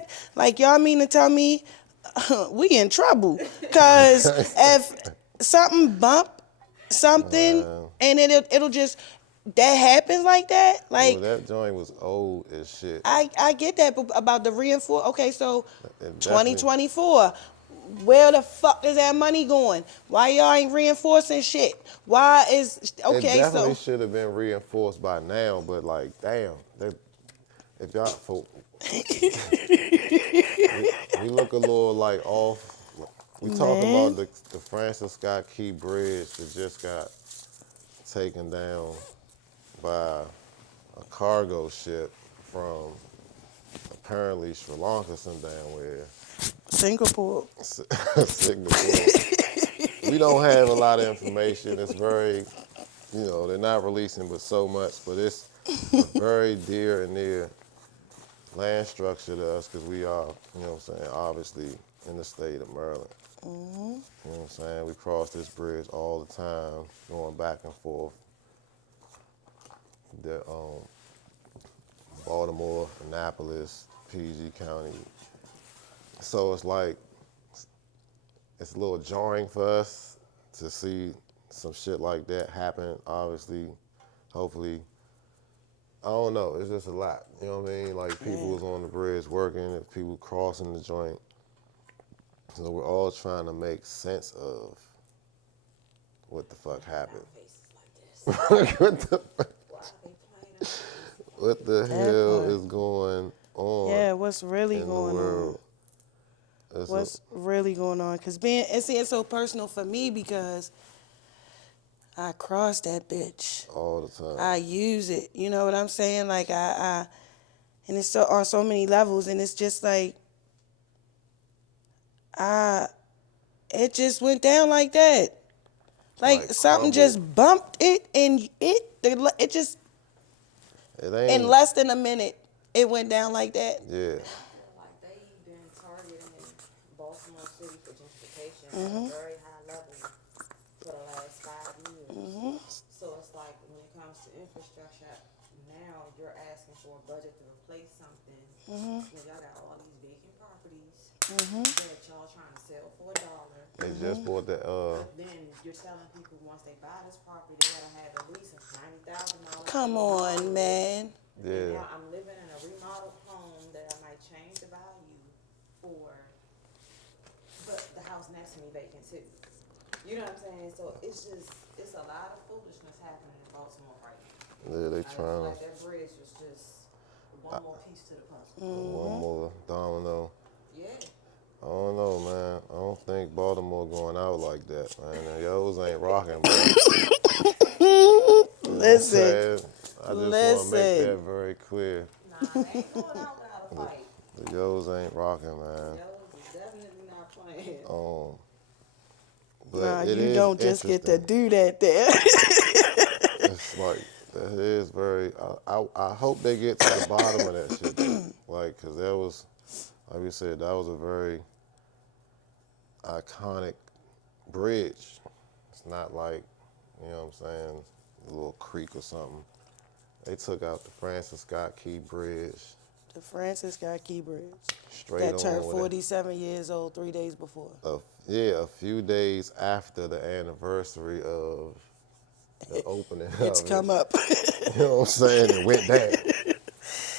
that? Like, y'all mean to tell me we in trouble? Because if something bump something and it'll just, that happens like that? Well, Like, that joint was old as shit. I get that, but about the reinforce. Okay, so It definitely, 2024, where the fuck is that money going? Why y'all ain't reinforcing shit? Why is it okay? definitely So should have been reinforced by now, but like, damn, if y'all, we look a little like off. We talking man, about the Francis Scott Key Bridge that just got taken down by a cargo ship from apparently Sri Lanka, some damn where. Singapore. Singapore. We don't have a lot of information. It's very, they're not releasing but so much, but it's a very dear and near land structure to us because we are, obviously in the state of Maryland. You know what I'm saying? We cross this bridge all the time, going back and forth. The Baltimore, Annapolis, PG County. So it's like, it's a little jarring for us to see some shit like that happen. Obviously, hopefully, I don't know. It's just a lot. You know what I mean? Like people was on the bridge working, people crossing the joint. So we're all trying to make sense of what the fuck happened. What the hell is going on? Yeah, what's really in the going on? world? What's really going on? Because it's so personal for me because I cross that bitch all the time. I use it. You know what I'm saying? Like and it's so on so many levels, and it's just like it just went down like that. Like something crumbled. just bumped it, and it just It ain't in less than a minute it went down like that. Yeah. Like they've been targeting Baltimore City for gentrification at a very high level for the last 5 years. So it's like when it comes to infrastructure, now you're asking for a budget to replace something. When y'all got all these vacant properties that y'all trying to sell for $1. They just bought the But then you're telling people once they buy this property, they gotta have at least $90,000. Come on, man. And Yeah. now I'm living in a remodeled home that I might change the value for, but the house next to me vacant too. You know what I'm saying? So it's a lot of foolishness happening in Baltimore right now. Yeah, they I trying feel to like that bridge was just one more piece to the puzzle. one more domino. Yeah. I don't know, man. I don't think Baltimore going out like that, man. And yo's ain't rocking, bro. Listen. I just want to make that very clear. Nah, they ain't going out without a fight. The yo's ain't rocking, man. Yo's is definitely not playing. But Nah, it you is don't just get to interesting. do that there. It's like, that is very, I hope they get to the bottom of that shit, though. Like, because that was, like we said, that was a very iconic bridge. It's not like, you know what I'm saying, a little creek or something. They took out the Francis Scott Key Bridge. The Francis Scott Key Bridge. Straight that on turned with 47 years old 3 days before. a few days after the anniversary of the opening It's of come it. up. You know what I'm saying? It went down.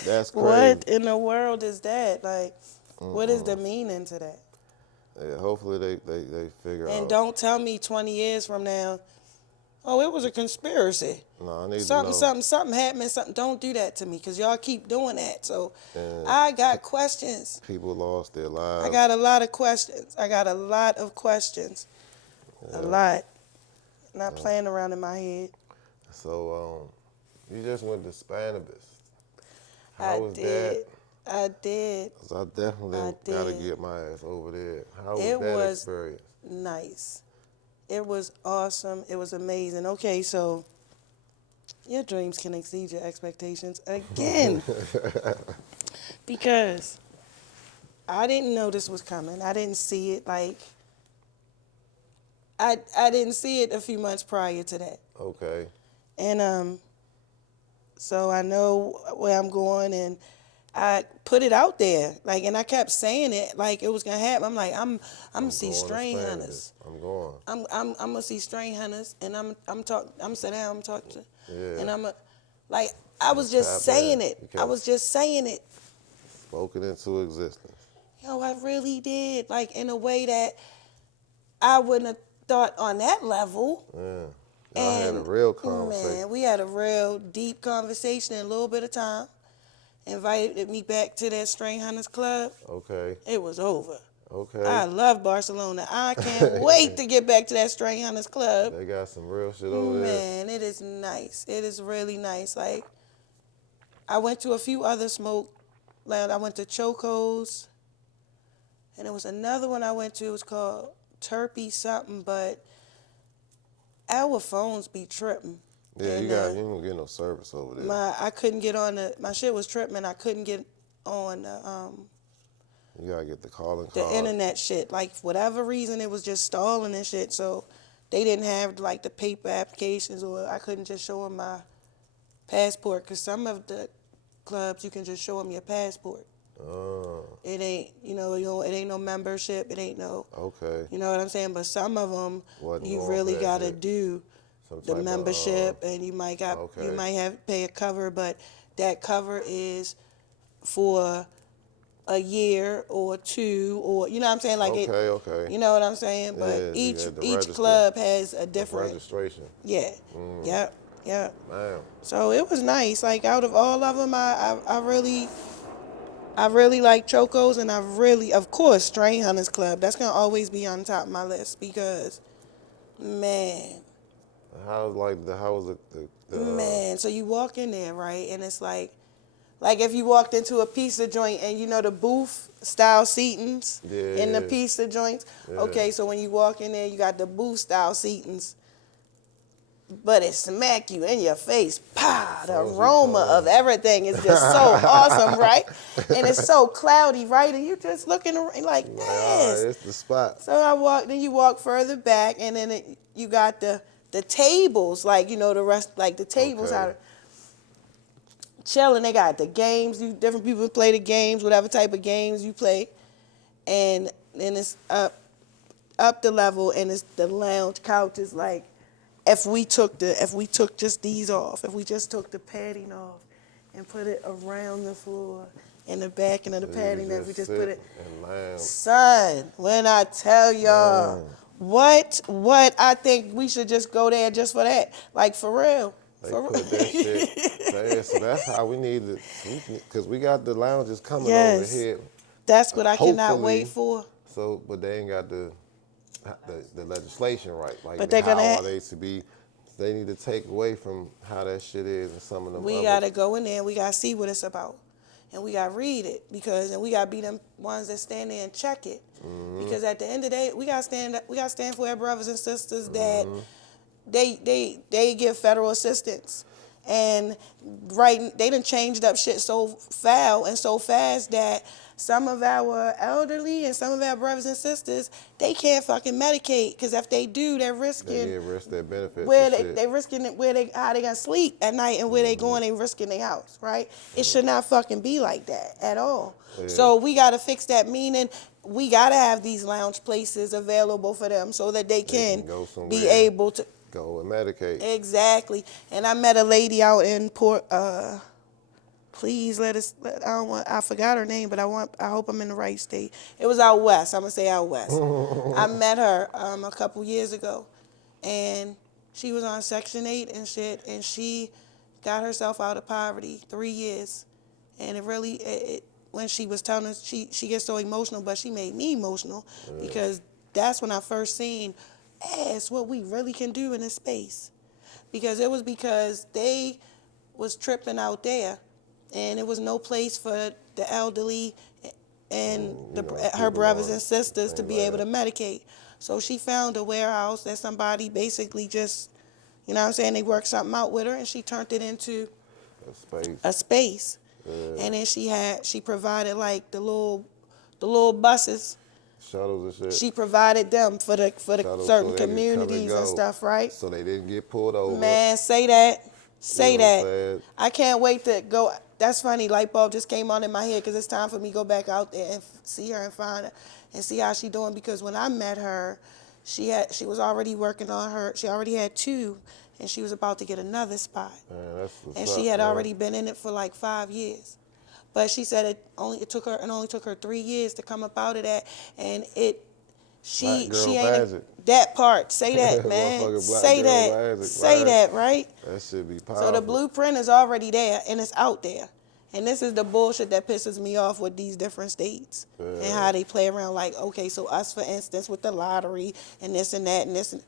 That's crazy. What in the world is that? Like, what is the meaning to that? Yeah, hopefully they figure out. And don't tell me 20 years from now, oh, it was a conspiracy. No, I need Something happened. Something. Don't do that to me, because y'all keep doing that. So I got questions. People lost their lives. I got a lot of questions. A lot. Not playing around in my head. So, you just went to Spanibus. I How was did. that? I did. 'Cause I definitely gotta get my ass over there. How was It that was experience? nice. It was awesome. It was amazing. Okay, so your dreams can exceed your expectations again. Because I didn't know this was coming. I didn't see it I didn't see it a few months prior to that. Okay. And so I know where I'm going, and I put it out there, like, and I kept saying it like it was gonna happen. I'm like, I'm gonna see going to strain stand hunters. it. I'm going. I'm gonna see strain hunters, and I'm sitting down, I'm talking to, Yeah. and like, I was just Tap in. saying it. You I kept was just saying it. spoken into existence. Yo, I really did, like, in a way that I wouldn't have thought on that level. Yeah. Y'all had a And real conversation. man, we had a real deep conversation in a little bit of time. Invited me back to that Strain Hunters Club. Okay. It was over. Okay. I love Barcelona. I can't wait to get back to that Strain Hunters Club. They got some real shit over there. Man, it is nice. It is really nice. Like, I went to a few other smoke lounge. I went to Choco's, and there was another one I went to. It was called Terpy something, but our phones be tripping. Yeah, And, you ain't gonna get no service over there. I couldn't get on my shit was tripping. I couldn't get on You gotta get the calling the card. internet shit. Like, for whatever reason, it was just stalling and shit. So they didn't have like the paper applications, or I couldn't just show them my passport, because some of the clubs you can just show them your passport. It ain't, it ain't no membership. It ain't no. Okay. You know what I'm saying? But some of them, Wasn't you going really for that gotta shit. do Some the type of, membership, and you might okay. have to pay a cover, but that cover is for a year or two, or you know what I'm saying, like okay. you know what I'm saying. But Yeah, you had to each register. club has a different registration. yeah, yep. Damn. So it was nice. Like, out of all of them, I really like Choco's, and I really, of course, Strain Hunters Club. That's gonna always be on top of my list, because, man. How was the Man, so you walk in there, right, and it's like if you walked into a pizza joint, and the booth style seatings in the pizza joints. Yeah. Okay, so when you walk in there, you got the booth style seatings, but it smack you in your face. Pow! The aroma of everything is just so awesome, right? And it's so cloudy, right? And you just looking around like this. It's the spot. So then you walk further back, and then you got the tables, like, the rest, like the tables Okay. are chilling. They got the games. Different people play the games, whatever type of games you play, and then it's up the level, and it's the lounge couches. Like, if we took just these off, if we just took the padding off and put it around the floor in the back and of the padding, if we just put it, son, when I tell y'all what I think we should just go there just for that, like, for real. They put that shit there, so that's how we need it, because we got the lounges coming over here. That's what I cannot wait for. So, but they ain't got the legislation right. Like, but they're gonna how they to be. They need to take away from how that shit is and some of them. We gotta go in there and we gotta see what it's about, and we gotta read it, and we gotta be them ones that stand there and check it. Because at the end of the day, we gotta stand for our brothers and sisters that they give federal assistance, and they done changed up shit so foul and so fast that some of our elderly and some of our brothers and sisters, they can't fucking medicate, because if they do, they're risking. They risk their benefits. Where they risking it, how they gonna sleep at night, and where they going, they risking their house, right? It should not fucking be like that at all. Yeah. So we gotta fix that. Meaning, we gotta have these lounge places available for them so that they can be able to go and medicate. Exactly. And I met a lady out in Port. Please I forgot her name, but I hope I'm in the right state. It was out west. I'm gonna say out west. I met her a couple years ago, and she was on Section 8 and shit, and she got herself out of poverty 3 years, and when she was telling us, she gets so emotional, but she made me emotional because that's when I first seen, it's what we really can do in this space, because they was tripping out there. And it was no place for the elderly and her brothers and sisters to be able to medicate. So she found a warehouse that somebody basically just, you know what I'm saying, they worked something out with her, and she turned it into a space. And then she provided like the little buses. Shuttles and shit. She provided them for the certain communities and stuff, right? So they didn't get pulled over. Man, say that. I can't wait to go. that's funny. Light bulb just came on in my head because it's time for me to go back out there and see her and find her and see how she doing. Because when I met her, she was already working on her. She already had 2, and she was about to get another spot. Man, that's what's And up, she had man. already been in it for like 5 years. But she said it only took her 3 years to come up out of that, and Black she girl ain't magic. that part. Say that, man. Motherfucking black Say girl that. magic, Say man. that, right? That shit be powerful. So the blueprint is already there and it's out there. And this is the bullshit that pisses me off with these different states and how they play around. Like, okay, so us, for instance, with the lottery and this and that and this, and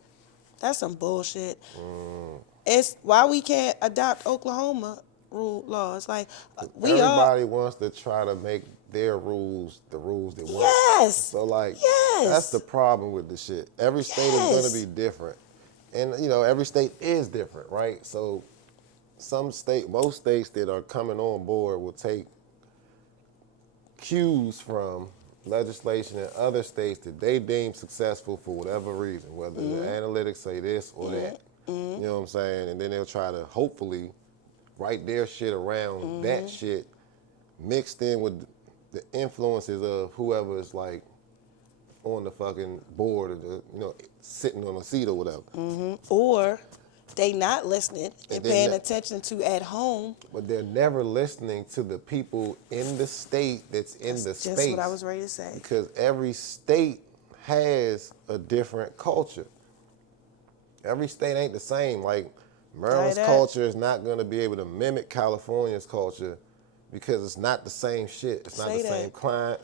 that's some bullshit. It's why we can't adopt Oklahoma rule laws. Like, Everybody wants to try to make their rules the rules they want. Yes. So like, Yes. that's the problem with the shit. Every state is going to be different, and every state is different, right? So most states that are coming on board will take cues from legislation in other states that they deem successful for whatever reason, whether the analytics say this or that. You know what I'm saying? And then they'll try to hopefully write their shit around that shit mixed in with the influences of whoever is like on the fucking board or sitting on a seat or whatever. or they not listening and they're paying attention to at home. But they're never listening to the people in the state that's in the Just space. what I was ready to say. Because every state has a different culture. Every state ain't the same. Like Maryland's culture is not going to be able to mimic California's culture because it's not the same shit. It's not the same climate.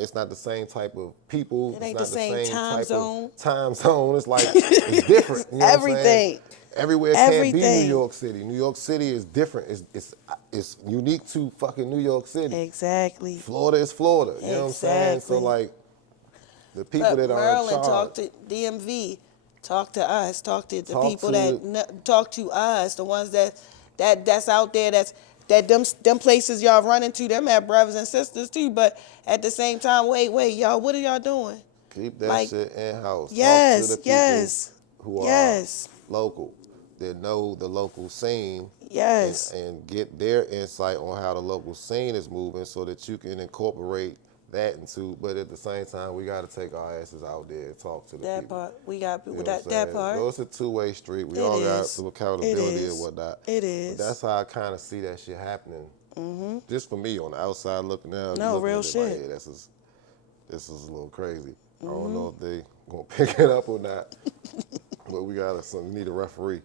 It's not the same type of people. It ain't it's the not same time zone. Of time zone. It's like it's different. You know Everything. What I'm saying? Everywhere can't be New Everything. York City. New York City is different. It's unique to fucking New York City. Exactly. Florida is Florida. You know what I'm saying? So like the people that are in charge. Talk to DMV. Talk to us. Talk to the people that talk to us. The ones that's out there. That them places y'all run into. Them have brothers and sisters too. But at the same time, wait, y'all. What are y'all doing? Keep that shit in house. Yes. Talk to the people who are local. That know the local scene. Yes. And get their insight on how the local scene is moving, so that you can incorporate that into. But at the same time, we got to take our asses out there and talk to the people. That part. We got that part. So it's a two-way street. We all got some accountability and whatnot. It is. But that's how I kind of see that shit happening. Just for me on the outside looking out. No, looking real at it shit. Like, hey, this is a little crazy. I don't know if they gonna pick it up or not. But we need a referee.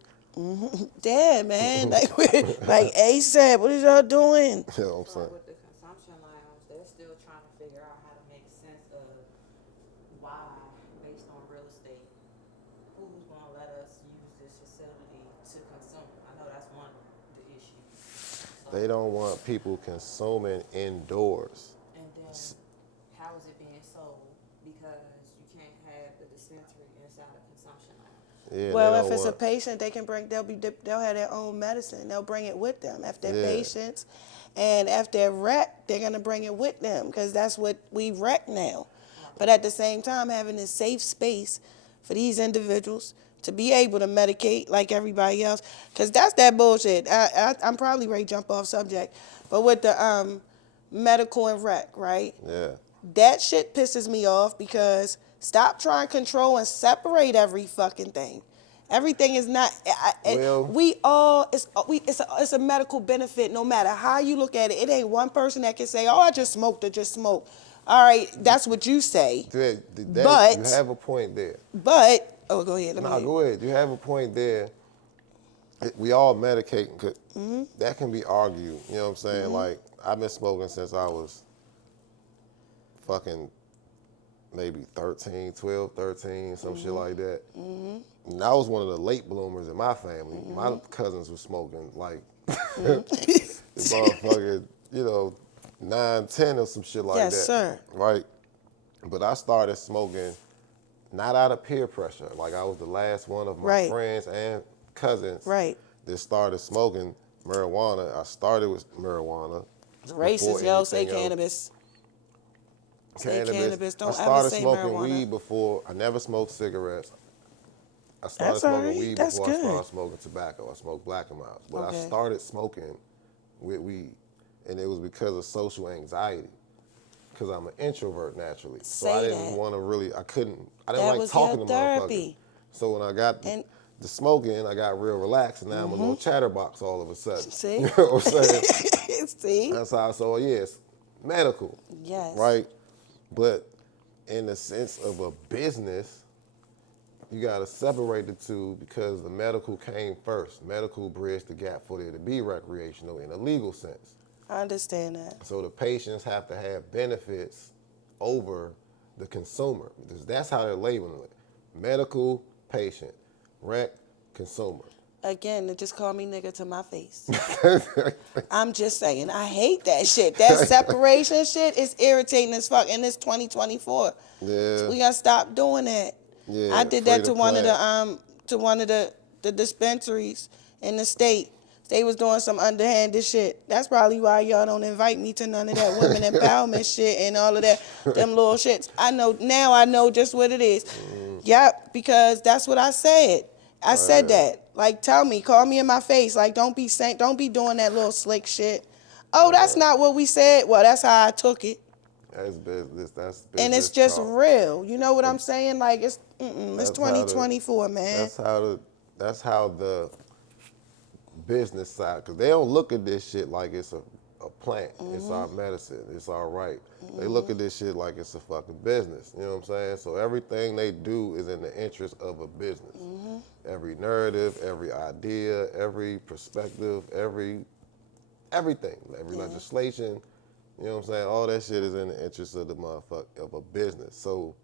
Damn, man. like A said, what is y'all doing? You know what I'm saying? With the consumption lounge, they're still trying to figure out how to make sense of why, based on real estate, who's going to let us use this facility to consume. I know that's one of the issues. So, They don't want people consuming indoors. and then, how is it being sold? Because you can't have the dispensary inside a consumption lounge. Yeah, Well, if it's a patient, they'll have their own medicine. They'll bring it with them. If they're patients, and if they're rec, they're gonna bring it with them because that's what we rec now. But at the same time, having a safe space for these individuals to be able to medicate like everybody else, because that's that bullshit. I'm probably ready to jump off subject, but with the medical and rec, right? Yeah. That shit pisses me off because stop trying to control and separate every fucking thing. Everything is not. It's a medical benefit no matter how you look at it. It ain't one person that can say, "Oh, I just smoked or just smoked." All right, that's what you say. But you have a point there. But go ahead. Go ahead. You have a point there. We all medicating. That can be argued. You know what I'm saying? Like I've been smoking since I was fucking maybe 13, some shit like that. And I was one of the late bloomers in my family. My cousins were smoking like motherfucking, 9, 10 or some shit like that. Yes, sir. Right? But I started smoking not out of peer pressure. Like I was the last one of my friends and cousins that started smoking marijuana. I started with marijuana. It's racist, yo. Say cannabis. Say cannabis. Don't ever say marijuana. I started smoking weed before. I never smoked cigarettes. I started smoking weed before I started smoking tobacco. I smoked black and miles. But I started smoking with weed. and it was because of social anxiety. Because I'm an introvert naturally, so I Say didn't that. want to really. I didn't That like was your talking to motherfuckers. therapy. So when I got And the smoking, I got real relaxed, and now I'm a little chatterbox all of a sudden. see? You know what I'm saying? See? That's how I saw. Yes, medical, Yes. right? But in the sense of a business, you got to separate the two because the medical came first. Medical bridged the gap for there to be recreational in a legal sense. I understand that. So the patients have to have benefits over the consumer because that's how they're labeling it. Medical, patient, rec, consumer. Again, they just call me nigga to my face. I'm just saying, I hate that shit. That separation shit is irritating as fuck, and it's 2024. Yeah, We gotta stop doing that. I yeah, did free that to to one of plant. the dispensaries in the state. They was doing some underhanded shit. That's probably why y'all don't invite me to none of that women empowerment shit and all of that, them little shits. I know just what it is. Yep, because that's what I said. I said Right, that. Like, call me in my face. Like, don't be doing that little slick shit. Oh, that's not what we said. Well, that's how I took it. that's business. That's And it's business just talk. real. You know what But I'm saying? Like, it's that's how the 2024, man. that's how the business side, because they don't look at this shit like it's a plant. It's our medicine. It's our right. They look at this shit like it's a fucking business. You know what I'm saying? So everything they do is in the interest of a business. Every narrative, every idea, every perspective, everything, every legislation. You know what I'm saying? All that shit is in the interest of the motherfucker of a business. So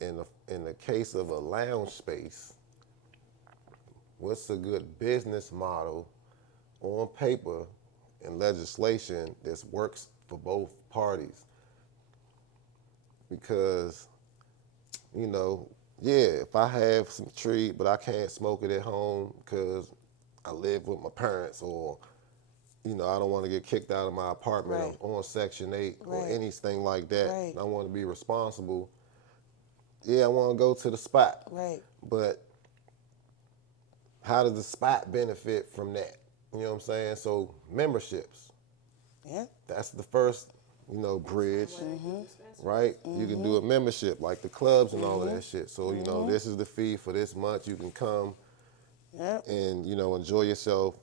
in the case of a lounge space, what's a good business model on paper and legislation that works for both parties? Because, you know, yeah, if I have some tree, but I can't smoke it at home because I live with my parents, or, you know, I don't want to get kicked out of my apartment Right. or on Section 8 or Right. anything like that. Right. I want to be responsible. Yeah, I want to go to the spot. Right. But how does the spot benefit from that? You know what I'm saying? So memberships, Yeah. that's the first, you know, bridge, Mm-hmm. right? You can do a membership like the clubs and all of that shit. So, you know, this is the fee for this month. You can come Yep. and, you know, enjoy yourself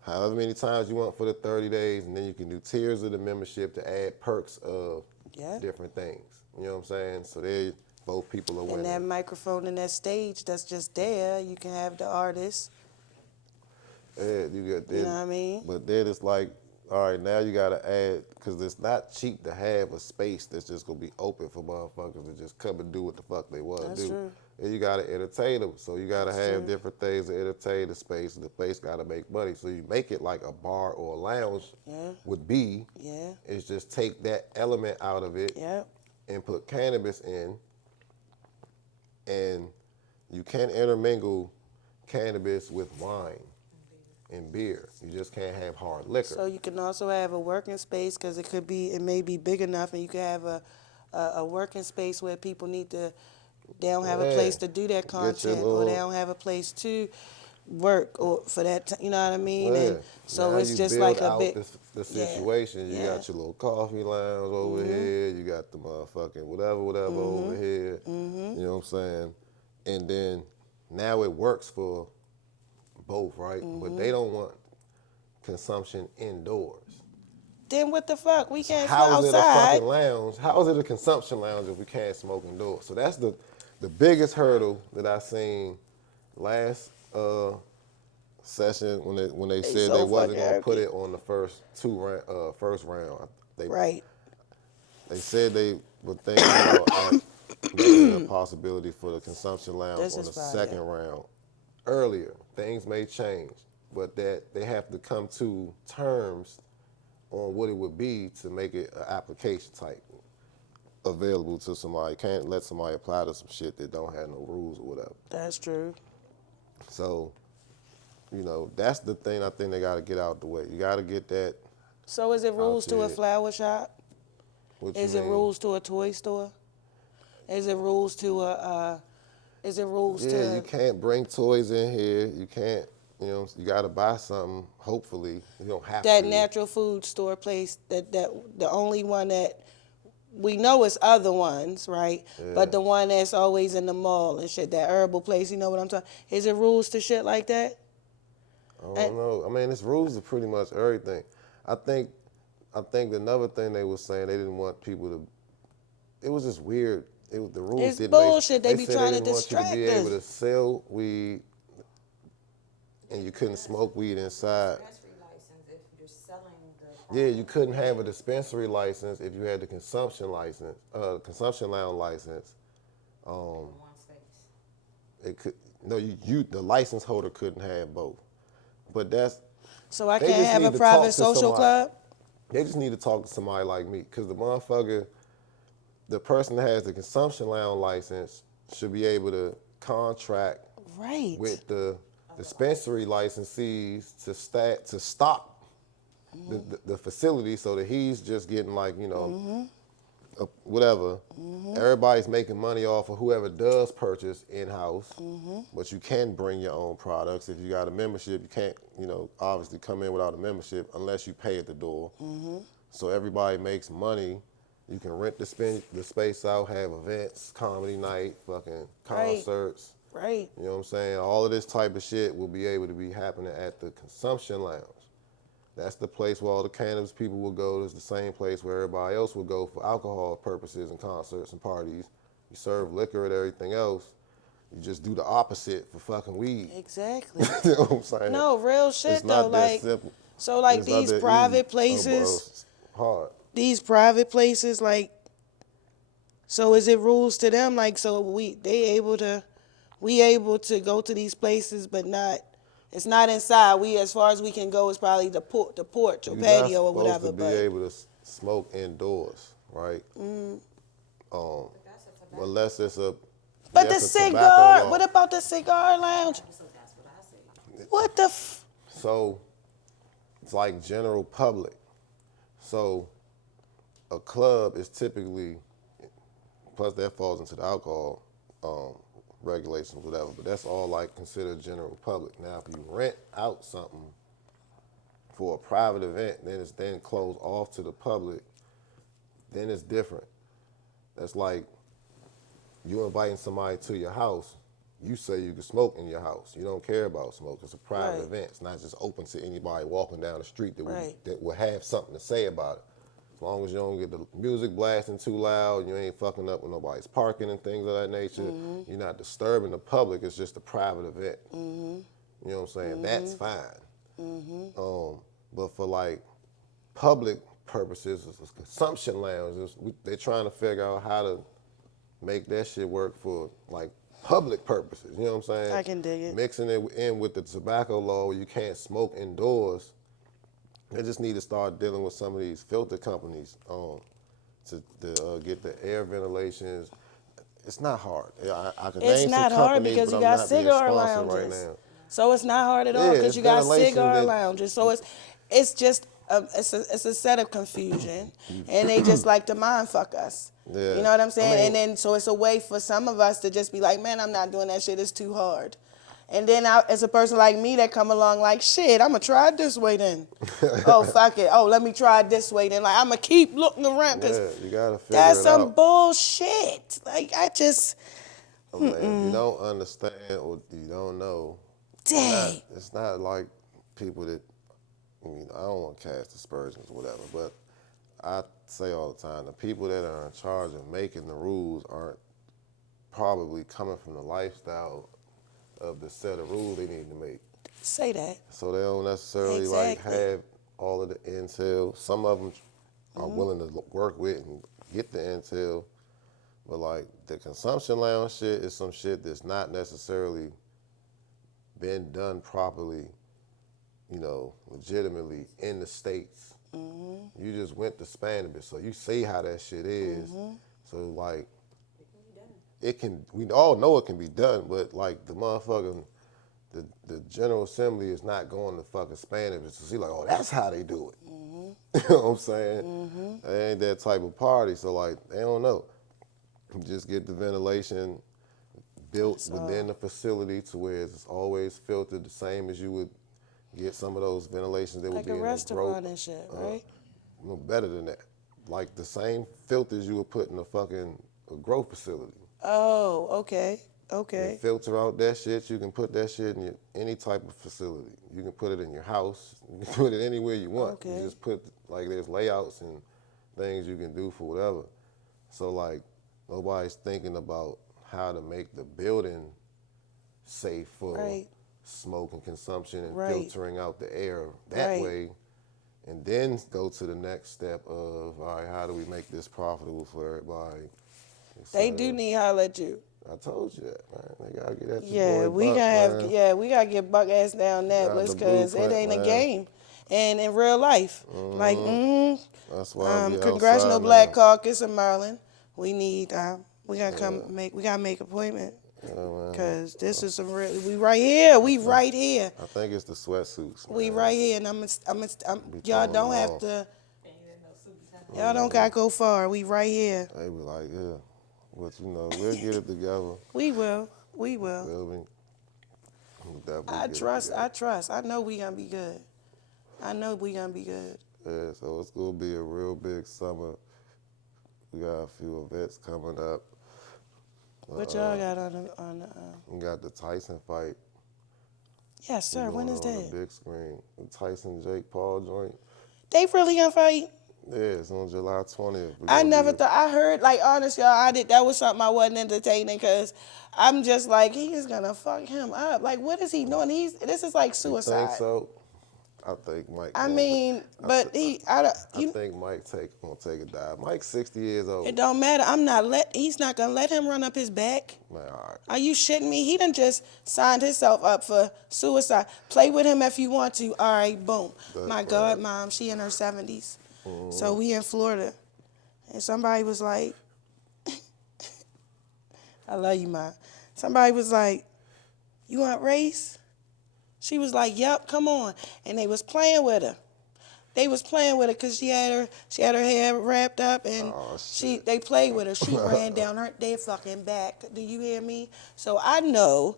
however many times you want for the 30 days. And then you can do tiers of the membership to add perks of Yeah. different things. You know what I'm saying? So there, both people are And winning. that microphone and that stage that's just there, you can have the artist. Yeah, you got that. You know what I mean? But then it's like, all right, now you got to add, because it's not cheap to have a space that's just going to be open for motherfuckers to just come and do what the fuck they want to That's do. true. And you got to entertain them. So you got to That's have true. different things to entertain the space, and the place got to make money. So you make it like a bar or a lounge Yeah. would be. Yeah. It's just take that element out of it Yep. and put cannabis in, and you can intermingle cannabis with wine and beer. You just can't have hard liquor. So you can also have a working space because it may be big enough, and you can have a working space where people they don't have a Yeah. place to do their Get your content, or they little, don't have a place to work or for that, you know what I mean? yeah. And so Now it's you just build like a out bit, the yeah, situation. You yeah. got your little coffee lounge over here. You got the motherfucking whatever over here. You know what I'm saying? And then now it works for both, right? But they don't want consumption indoors. Then what the fuck? We So can't go how is it a outside. fucking lounge? How is it a consumption lounge if we can't smoke indoors? So that's the biggest hurdle that I seen last session when they They said they so wasn't fucking gonna put arrogant. it on the first round. Right. They said they were thinking about making it a possibility for the consumption lounge This on is the fire. second round earlier. Things may change, but that they have to come to terms on what it would be to make it an application type available to somebody. Can't let somebody apply to some shit that don't have no rules or whatever. That's true. So, you know, that's the thing I think they got to get out the way. You got to get that So is it rules out to your a head. flower shop? What you Is it mean? rules to a toy store? Is it rules to a? Is it rules Yeah, you to? can't bring toys in here. You can't, You know, you got to buy something. Hopefully, you don't have That to. natural food store place, that the only one that we know is other ones, right? Yeah. But the one that's always in the mall and shit, that herbal place, you know what I'm talking? Is it rules to shit like that? I don't And know. I mean, it's rules to pretty much everything. I think another thing they were saying they didn't want people to. It was just weird. The rules it's didn't make. bullshit. They They be said they trying to didn't want you to be distract able to us. sell weed and you couldn't smoke weed inside. Dispensary license if you're selling the Yeah, you couldn't have a dispensary license if you had the consumption license, consumption lounge license. in one space. It could no, you the license holder couldn't have both. But So I they can't just have a need to talk private to social somebody. club? They just need to talk to somebody like me, cause the person that has the consumption lounge license should be able to contract Right. with the dispensary licensees to stop the facility so that he's just getting like, whatever. Everybody's making money off of whoever does purchase in-house, but you can bring your own products. If you got a membership, you can't, obviously come in without a membership unless you pay at the door. So everybody makes money. You can rent the space out, have events, comedy night, fucking Right. concerts. Right. You know what I'm saying? All of this type of shit will be able to be happening at the consumption lounge. That's the place where all the cannabis people will go. It's the same place where everybody else will go for alcohol purposes and concerts and parties. You serve liquor and everything else. You just do the opposite for fucking weed. Exactly. You know what I'm saying? No, real It's shit though. not that Like, simple. so like It's not these that private easy. places, It's hard. these private places, like, so is it rules to them? Like, so we able to go to these places, but not. It's not inside. We, as far as we can go, is probably the porch or You're not patio or supposed to whatever. be But able to smoke indoors, right? But that's a tobacco. Unless it's a but yes, the a tobacco cigar. law. What about the cigar lounge? So that's what I say. What the? So it's like general public. So a club is typically, plus that falls into the alcohol regulations, whatever. But that's all like considered general public. Now, if you rent out something for a private event, then it's then closed off to the public. Then it's different. That's like you inviting somebody to your house. You say you can smoke in your house. You don't care about smoke. It's a private Right. event. It's not just open to anybody walking down the street Right. that will have something to say about it. As long as you don't get the music blasting too loud, you ain't fucking up with nobody's parking and things of that nature. You're not disturbing the public. It's just a private event. You know what I'm saying? That's fine. But for like public purposes, it's a consumption lounge. They're trying to figure out how to make that shit work for like public purposes. You know what I'm saying? I can dig it. Mixing it in with the tobacco law where you can't smoke indoors. They just need to start dealing with some of these filter companies to get the air ventilations. It's not hard. I can It's name not some hard companies, because but you I'm got not being cigar sponsored right lounges. now. So it's not hard at all Yeah, because it's you got ventilation cigar that- lounges. So it's just it's a set of confusion, and they just like to mind fuck us. Yeah. You know what I'm saying? I mean- And then so it's a way for some of us to just be like, man, I'm not doing that shit. It's too hard. And then as a person like me that come along like, shit, I'm going to try it this way then. Oh, fuck it. Oh, let me try it this way then. Like, I'm going to keep looking around because Yeah, you gotta figure that's it some out. bullshit. Like, I just, I mean, if you don't understand or you don't know, dang. it's not like people that, I don't want to cast aspersions or whatever, but I say all the time, the people that are in charge of making the rules aren't probably coming from the lifestyle of the set of rules they need to make. Say that. So they don't necessarily Exactly. have all of the intel. Some of them are willing to work with and get the intel, but like the consumption lounge shit is some shit that's not necessarily been done properly, legitimately in the States. You just went to Spanish, so you see how that shit is. So like, we all know it can be done, but like the motherfucking, the General Assembly is not going to fucking Spanish to see like, oh, that's how they do it. You know what I'm saying? They ain't that type of party, so like, they don't know. You just get the ventilation, built within the facility to where it's always filtered the same as you would get some of those ventilations that would Like be a in restaurant and shit, right? no better than that. Like the same filters you would put in a grow facility. Oh, okay. They Okay. filter out that shit. You can put that shit in any type of facility. You can put it in your house. You can put it anywhere you want. Okay. You just put, like, there's layouts and things you can do for whatever. So, like, nobody's thinking about how to make the building safe for Right. smoke and consumption and Right. filtering out the air that Right. way. And then go to the next step of, all right, how do we make this profitable for everybody? They do need to holler at you. I told you that, man. They gotta get at Yeah, your boy we Buck, gotta have. man. Yeah, we gotta get Buck ass down that Got list the because it blueprint, ain't a man. game, and in real life, like That's why I be Congressional outside Black now. Caucus in Maryland, we need. We gotta we gotta make appointment Yeah, man. because this is some real. We right here. We right here. I think it's the sweatsuits, man. We right here, and I'm Be y'all throwing don't them have off. to. Y'all don't gotta go far. We right here. They be like, yeah, but you know, we'll get it together. We will. We will. Feel me? We'll definitely I get it trust. together. I trust. I know we gonna be good. I know we gonna be good. Yeah, so it's gonna be a real big summer. We got a few events coming up. What y'all got on the? We got the Tyson fight. Yes, sir. When is on that? the big screen. The Tyson Jake Paul joint. They really gonna fight? Yeah, it's on July 20th. I never thought. I heard, like, honest, y'all. I did. That was something I wasn't entertaining because I'm just like, he is gonna fuck him up. Like, what is he doing? This is like You suicide. think so? I think Mike. I mean, but I think Mike gonna take a dive. Mike's 60 years old. It don't matter. He's not gonna let him run up his back. Man, all right. Are you shitting me? He done just signed himself up for suicide. Play with him if you want to. All right, boom. My God, Mom, she in her 70s. So we in Florida. And somebody was like, I love you, Ma. Somebody was like, you want race? She was like, yep, come on. And they was playing with her. They was playing with her because she had her hair wrapped up and they played with her. She ran down their fucking back. Do you hear me? So I know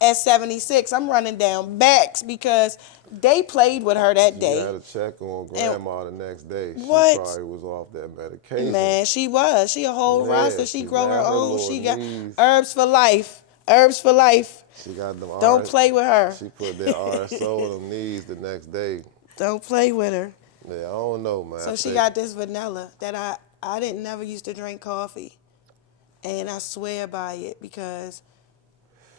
at 76 I'm running down backs because they played with her that day. You had to check on Grandma the next day. What? She probably was off that medication. Man, she was. She a whole Yeah, roster. She grow her down her own. little She got knees. herbs for life. Herbs for life. She got them. Don't play with her. She put that RSO on them knees the next day. Don't play with her. Yeah, I don't know, man. So she got this vanilla that I didn't never used to drink coffee. And I swear by it because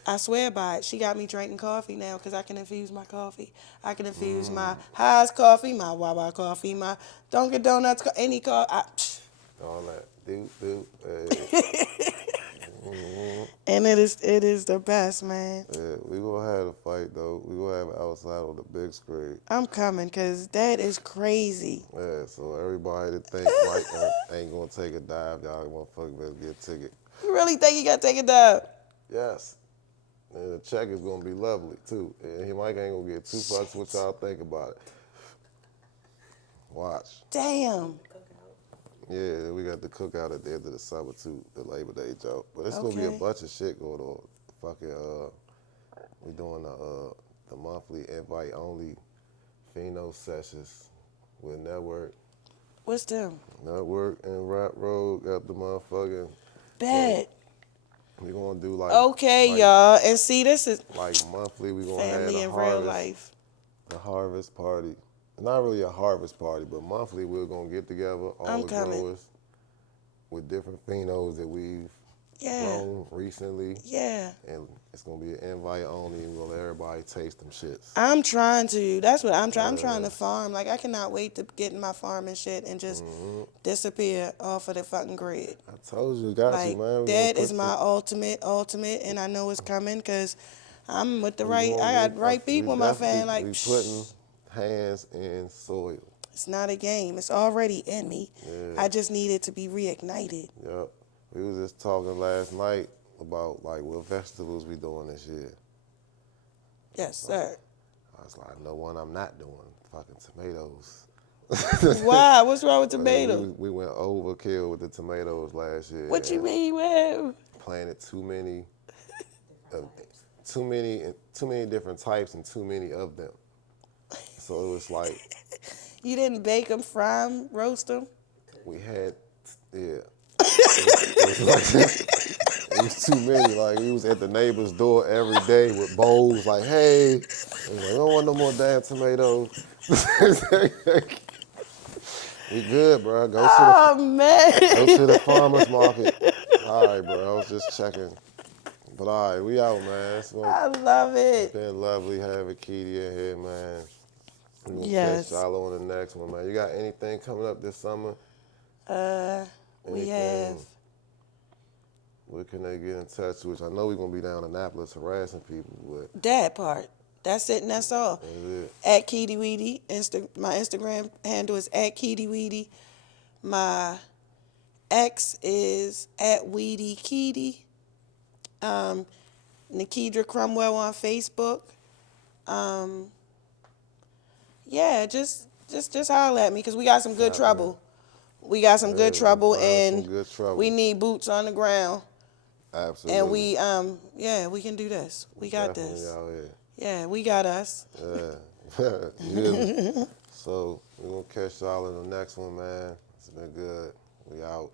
I swear by it. She got me drinking coffee now because I can infuse my coffee. I can infuse my Haas coffee, my Wawa coffee, my Dunkin' Donuts, any coffee. All that. Hey. And it is the best, man. Yeah, we gonna have a fight though. We gonna have it outside on the big screen. I'm coming because that is crazy. Yeah, so everybody that think Mike ain't gonna take a dive, y'all motherfuckers better get a ticket. You really think you got to take a dub? Yes. And the check is gonna be lovely too. And Mike ain't gonna get 2 bucks. What y'all think about it? Watch. Damn. Yeah, we got the cookout at the end of the summer too, the Labor Day joke. But it's gonna be a Okay. bunch of shit going on. Fucking we doing the monthly invite only Pheno sessions with Network. What's them? Network and Rap Road got the motherfucking. Bad. We gonna do like Okay, y'all. And see, this is like monthly. We gonna family have in the real harvest, life. the harvest party. Not really a harvest party, but monthly we're gonna get together all I'm the coming. growers with different phenos that we've Yeah. grown recently. Yeah. And it's gonna be an invite only, and we're gonna let everybody taste them shits. I'm trying to. That's what I'm trying. I'm trying to farm. Like, I cannot wait to get in my farm and shit and just disappear off of the fucking grid. I told you, got Like, you, man. that is my ultimate, and I know it's coming because I'm with the right, I got right people in my family. Like, we putting hands in soil. it's not a game. It's already in me. Yeah. I just need it to be reignited. Yep. We was just talking last night about like what vegetables we doing this year. Yes, sir. I was like, no one I'm not doing. Fucking tomatoes. Why? What's wrong with tomatoes? We went overkill with the tomatoes last year. What you mean, man? Planted too many too many different types and too many of them. So it was like You didn't bake them, fry them, roast them? we had, yeah. It was like it was too many. Like we was at the neighbor's door every day with bowls. Like, hey, it was like, I don't want no more damn tomatoes. We good, bro. Oh, man. Go to the farmer's market. All right, bro. I was just checking. But all right, we out, man. I love It's it. been lovely having Keidy in here, man. We're gonna Yes. catch y'all on the next one, man. You got anything coming up this summer? We have. Where can they get in touch with? I know we're gonna be down in Annapolis harassing people, but That part. That's it and that's all. that's it. At Keidy Weedy. My Instagram handle is at Keidy Weedy. My X is at Weedy Keidy. Nikedra Cromwell on Facebook. Yeah, just holler at me because we got some good trouble. We got some good trouble, and we need boots on the ground. Absolutely. And we can do this. We got Definitely this. out here. Yeah, we got us. Yeah. Yeah. So we're gonna catch y'all in the next one, man. It's been good. We out.